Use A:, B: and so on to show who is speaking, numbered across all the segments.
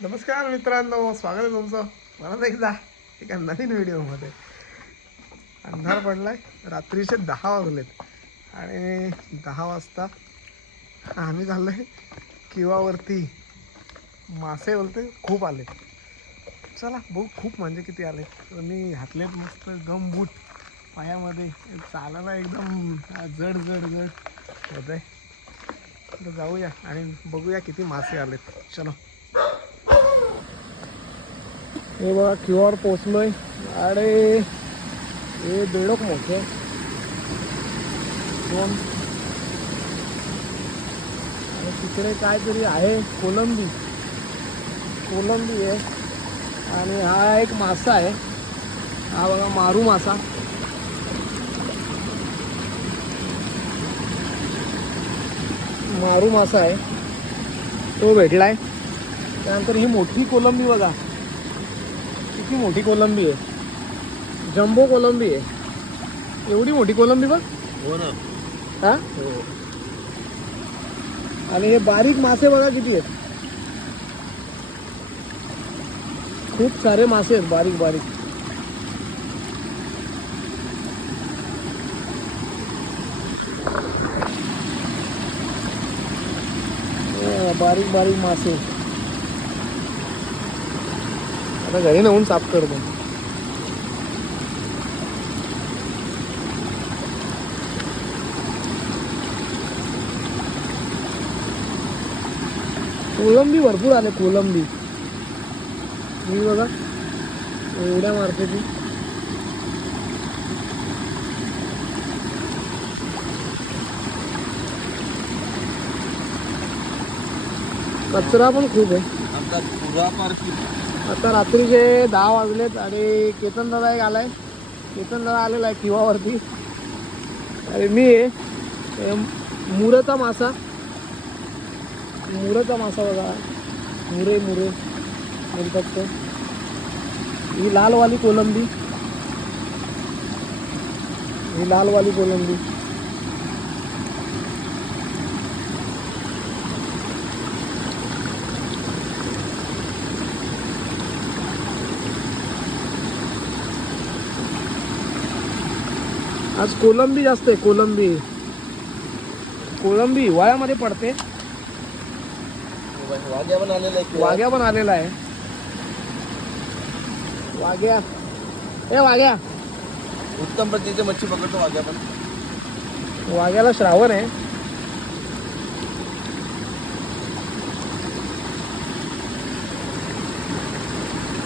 A: नमस्कार मित्रांनो स्वागत आहे तुमचं. परत एकदा एका नवीन व्हिडिओमध्ये. अंधार पडलाय रात्रीचे दहा वाजलेत. आणि दहा वाजता आम्ही चाललोय किवावरती. मासे बोलते खूप आलेत चला बघू खूप म्हणजे किती आले. तर मी घातलेत मस्त गम बूट. पायामध्ये चालायला एकदम जड जड जड होत आहे तर जाऊया आणि बघूया किती मासे आलेत. चलो. हे बघा क्यू आर पोचलोय अरे हे बेडोक मोठे दोन. आणि तिकडे काहीतरी आहे कोलंबी. कोलंबी आहे. आणि हा एक मासा आहे. हा बघा मारू मासा. मारू मासा आहे. तो भेटलाय. त्यानंतर ही मोठी कोलंबी बघा. किती मोठी कोलंबी आहे जम्बो कोलंबी आहे एवढी मोठी कोलंबी बघ।
B: हो ना।
A: हा? आणि हे बारीक मासे बघा किती आहेत. खूप सारे मासे आहेत बारीक बारीक. बारीक बारीक मासे. आता घरी नेऊन साफ करतो. कोलंबी भरपूर आले कोलंबी. मी बघा एवढ्या मारते ती कचरा पण खूप आहे.
B: पुरा
A: आता रात्रीचे दहा वाजलेत आणि केतन दादा एक आलाय. केतन दादा आलेला आहे किवावरती. अरे मी आहे. मासा. मुरचा मासा बघा. मुरे मुरे. म्हणतात तो. ही लालवाली कोलंबी. ही लालवाली कोलंबी. आज कोलंबी जास्त आहे कोलंबी. कोलंबी हिवाळ्यामध्ये पडते.
B: वाघ्या पण आलेला आहे
A: वाघ्या पण आलेला आहे. वाघ्या ए वाघ्या
B: उत्तम प्रतीचे मच्छी पकडतो वाघ्या पण.
A: वाघ्याला श्रावण आहे.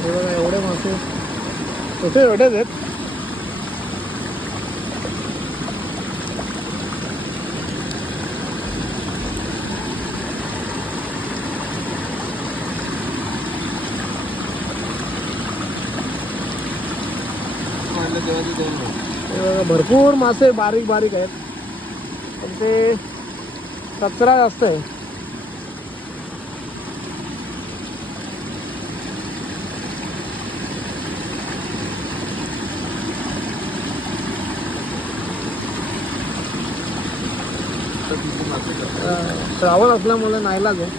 A: हे एवढे मासे. छोटे छोटेच आहेत
B: आणलं तेव्हा ते दोन
A: हे बघा, भरपूर मासे बारीक बारीक आहेत. पण ते कचरा जास्त आहे. श्रावण असल्यामुळे नाईलाज आहे.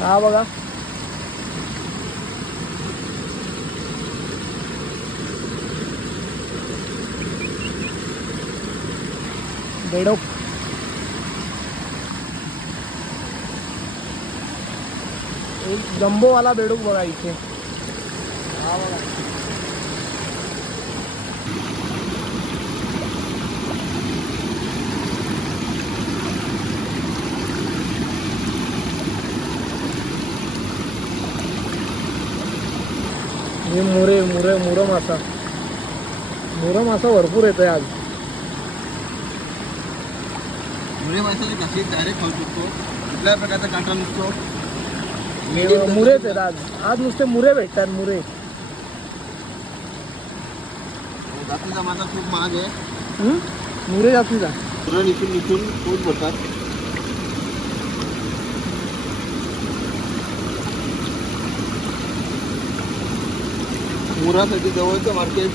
A: हा बघा. बेडोक एक जम्बोवाला बेडूक बघा इथे. हा बघा हे मुरे मुरे मुरं मासा मुरम मासा भरपूर येतोय आज.
B: मुळे माशाची कशी डायरेक्ट खाऊ शकतो. कुठल्याही प्रकारचा कांटा नसतो?
A: मुरेच आहेत आज आज नुसते मुरे भेटतात मुरे.
B: जातीचा मासा खूप महाग आहे.
A: हं? मुरे जातीचा
B: पुरा निघून निघून खूप भरतात मुरासाठी जवळचं मार्केट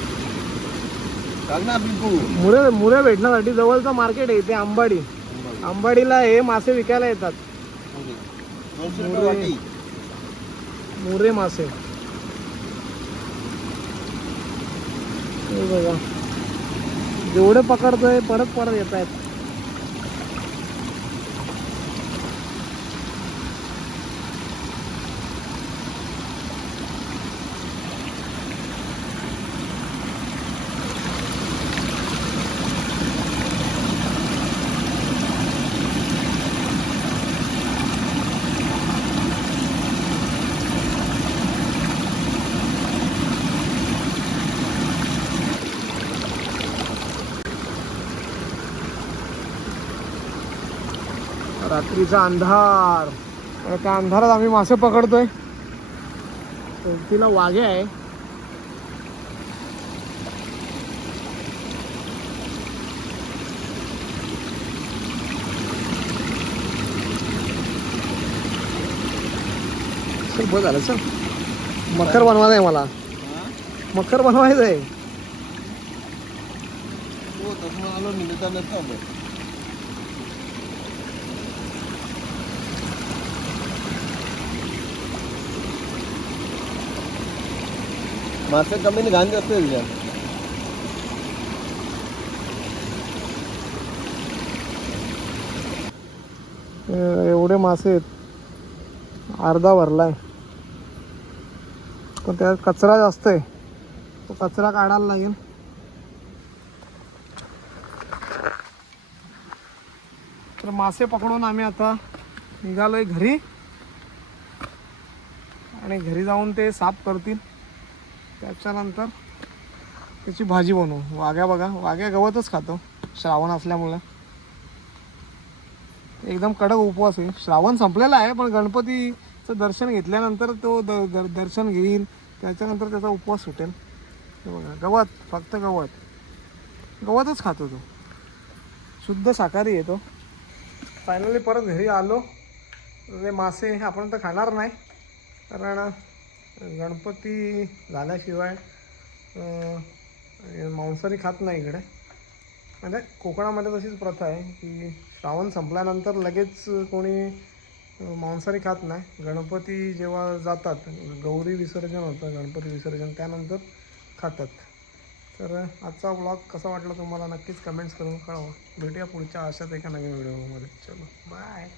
B: सांग ना पिंकू
A: मुरे मुरे भेटण्यासाठी जवळचं मार्केट आहे इथे आंबाडी. आंबाडीला हे मासे विकायला येतात. मोरे. मासे. बघा. जेवढे पकडतोय परत परत येत आहेत रात्रीचा अंधार. त्या अंधारात आम्ही मासे पकडतोय. तिला वाघे आहे. चल झालं सर मखर बनवायचं आहे मला. मखर बनवायचं आहे
B: हो तसं आलो मी नंतर नसतं आलो मासे कमी घाण जास्त आहे तुझ्या
A: एवढे मासे आहेत. अर्धा भरलाय. पण त्यात कचरा जास्त आहे. तो कचरा काढायला लागेल. तर मासे पकडून आम्ही आता निघालोय घरी. आणि घरी जाऊन ते साफ करतील. त्याच्यानंतर त्याची भाजी बनवू. वाघ्या बघा. वाघ्या गवतच खातो. श्रावण असल्यामुळं. एकदम कडक उपवास आहे. श्रावण संपलेला आहे पण गणपतीचं दर्शन घेतल्यानंतर तो द द- दर्शन घेईल. त्याच्यानंतर त्याचा उपवास सुटेल. हे बघा. गवत फक्त गवत. गवतच खातो तो. शुद्ध शाकाहारी आहे तो. फायनली परत घरी आलो. ते मासे आपण तर खाणार नाही. कारण गणपती झाल्याशिवाय मांसाहारी खात नाही इकडे. म्हणजे कोकणामध्ये तशीच प्रथा आहे की श्रावण संपल्यानंतर लगेच कोणी मांसाहारी खात नाही. गणपती जेव्हा जातात गौरी विसर्जन होतं गणपती विसर्जन त्यानंतर खातात. तर आजचा ब्लॉग कसा वाटला तुम्हाला नक्कीच कमेंट्स करून कळवा. भेटूया पुढच्या अशाच एका नवीन व्हिडिओमध्ये चलो बाय